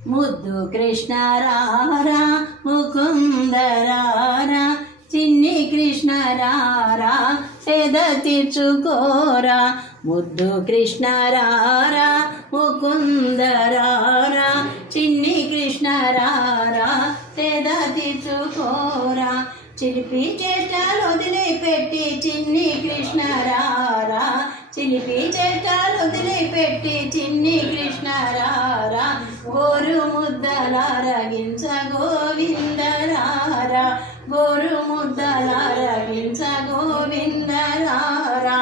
ముద్దు కృష్ణ రారా ముకుంద రారా చిన్ని కృష్ణ రారా సేద తీర్చుకోరా ముద్దు కృష్ణ రారా ముకుంద రారా చిన్ని కృష్ణ రారా సేద తీర్చుకోరా చిలిపి చేష్టలు వదిలిపెట్టి చిన్ని కృష్ణ రారా చిలిపి చేష్టలు వదిలిపెట్టి చిన్ని కృష్ణ రారా గోరు ముద్దలారగించ గోవింద రారా గోరు ముద్దలారగించ గోవింద రారా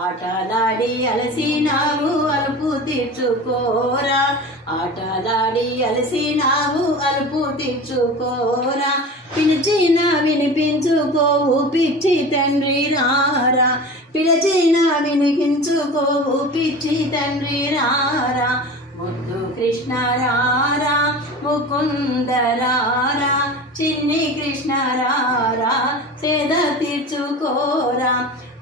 ఆటలాడి అలసినావు అలుపు తీర్చుకోరా ఆటలాడి అలసినావు అలుపు తీర్చుకోరా పిలిచిన వినిపించుకోవు పిచ్చి తండ్రి రారా పిలిచిన వినిపించుకోవు పిచ్చి తండ్రి రారా ముద్దు కృష్ణ రారా ముకుంద రారా చిన్ని కృష్ణ రారా సేద తీర్చుకోరా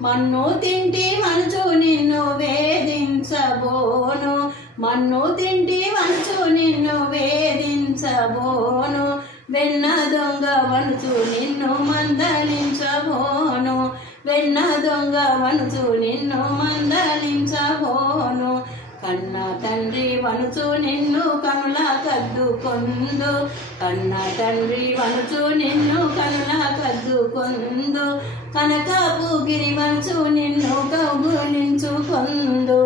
మన్ను తింటి మనసు నిన్ను వేధించబోను మన్ను తింటి మనసు నిన్ను వేధించబోను వెన్న దొంగ వనుచు నిన్ను మందలించబోను వెన్న దొంగ వనుచు నిన్ను మందలించబోను కన్న తండ్రి వనుచు నిన్ను కనుల కద్దుకొందు కన్న తండ్రి వనుచు నిన్ను కనుల కద్దుకొందు కనకపుగిరి వనుచు నిన్ను కౌగులించుకొందు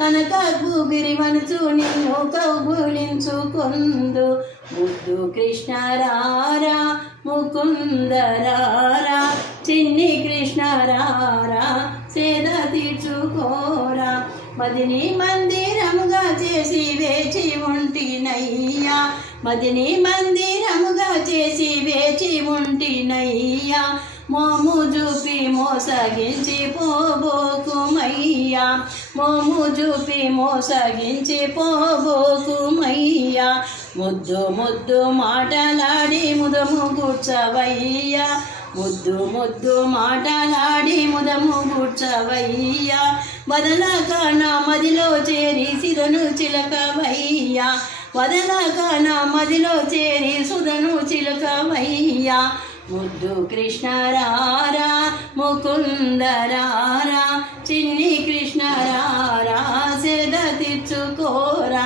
కనకపుగిరి వనుచు నిన్ను కౌగులించుకొందు ముద్దు కృష్ణ రారా ముకుంద రారా చిన్ని కృష్ణ రారా సేద తీర్చుకోరా మదిని మందిరముగా చేసి వేచి ఉంటినయ్యా మదిని మందిరముగా చేసి వేచి ఉంటినయ్యా మోము చూపి మోసగించి పోబోకుమయ్యా మోము చూపి మోసగించి పోబోకుమయ్యా ముద్దు ముద్దు మాటలాడి ముదము కూర్చవయ్యా ముద్దు ముద్దు మాటలాడి ముదము కూర్చవయ్యా వదలక నా మదిలో చేరి సిదను చిలకవయ్యా వదలక నా మదిలో చేరి సుధను చిలకవయ్యా ముద్దు కృష్ణ రారా ముకుంద రారా చిన్ని కృష్ణ రారా సేద తీర్చుకోరా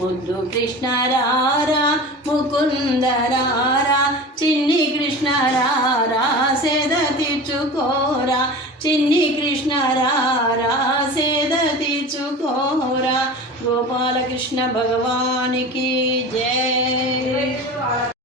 ముద్దు కృష్ణ రారా ముకుంద రారా చిన్ని కృష్ణ రారా సేద తీర్చుకోరా చిన్ని కృష్ణ రారా సేద తీర్చుకోరా గోపాలకృష్ణ భగవానికి జయ.